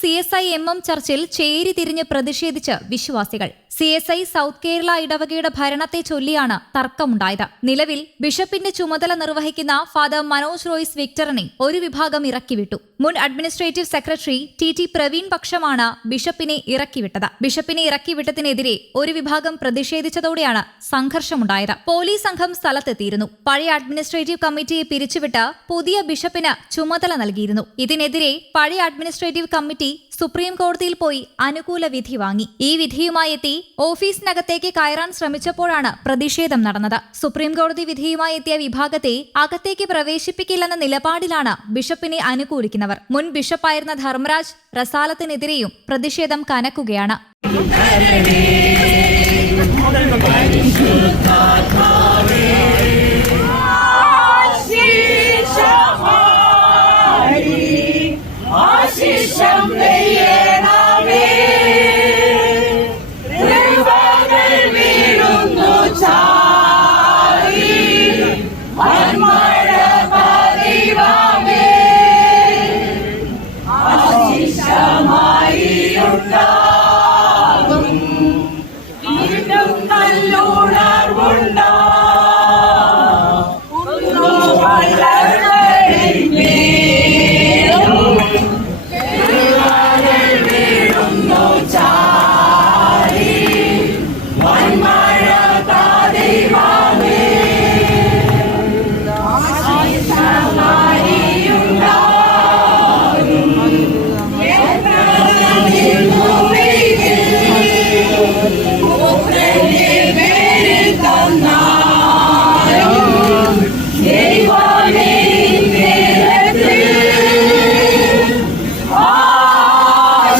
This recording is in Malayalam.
C S I M M ചർച്ചിൽ ചേരി തിരിഞ്ഞ് പ്രതിഷേധിച്ച് വിശ്വാസികൾ. C S I south Kerala ഇടവകയുടെ ഭരണത്തെ ചൊല്ലിയാണ് തർക്കമുണ്ടായത്. നിലവിൽ ബിഷപ്പിന്റെ ചുമതല നിർവഹിക്കുന്ന ഫാദർ മനോജ് റോയ്സ് വിക്ടറിനെ ഒരു വിഭാഗം ഇറക്കിവിട്ടു. മുൻ administrative secretary T T Praveen പക്ഷമാണ് ബിഷപ്പിനെ ഇറക്കിവിട്ടത്. ബിഷപ്പിനെ ഇറക്കിവിട്ടതിനെതിരെ ഒരു വിഭാഗം പ്രതിഷേധിച്ചതോടെയാണ് സംഘർഷമുണ്ടായത്. പോലീസ് സംഘം സ്ഥലത്തെത്തിയിരുന്നു. പഴയ അഡ്മിനിസ്ട്രേറ്റീവ് കമ്മിറ്റിയെ പിരിച്ചുവിട്ട് പുതിയ ബിഷപ്പിന് ചുമതല നൽകിയിരുന്നു. ഇതിനെതിരെ പഴയ അഡ്മിനിസ്ട്രേറ്റീവ് കമ്മിറ്റി സുപ്രീം കോടതിയിൽ പോയി അനുകൂല വിധി വാങ്ങി. ഈ വിധിയുമായി എത്തി ഓഫീസിനകത്തേക്ക് കയറാൻ ശ്രമിച്ചപ്പോഴാണ് പ്രതിഷേധം നടന്നത്. സുപ്രീം കോടതി വിധിയുമായി എത്തിയ വിഭാഗത്തെ അകത്തേക്ക് പ്രവേശിപ്പിക്കില്ലെന്ന നിലപാടിലാണ് ബിഷപ്പിനെ അനുകൂലിക്കുന്നവർ. മുൻ ബിഷപ്പായിരുന്ന ധർമ്മരാജ് റസാലത്തിനെതിരെയും പ്രതിഷേധം കനക്കുകയാണ്. ആശിഷം പെയ്യണമേ കൃപകൾ വീഴുന്നു ചാരി വന്മഴ പതിവാമേ ആശിഷമായി ഉണ്ടാകും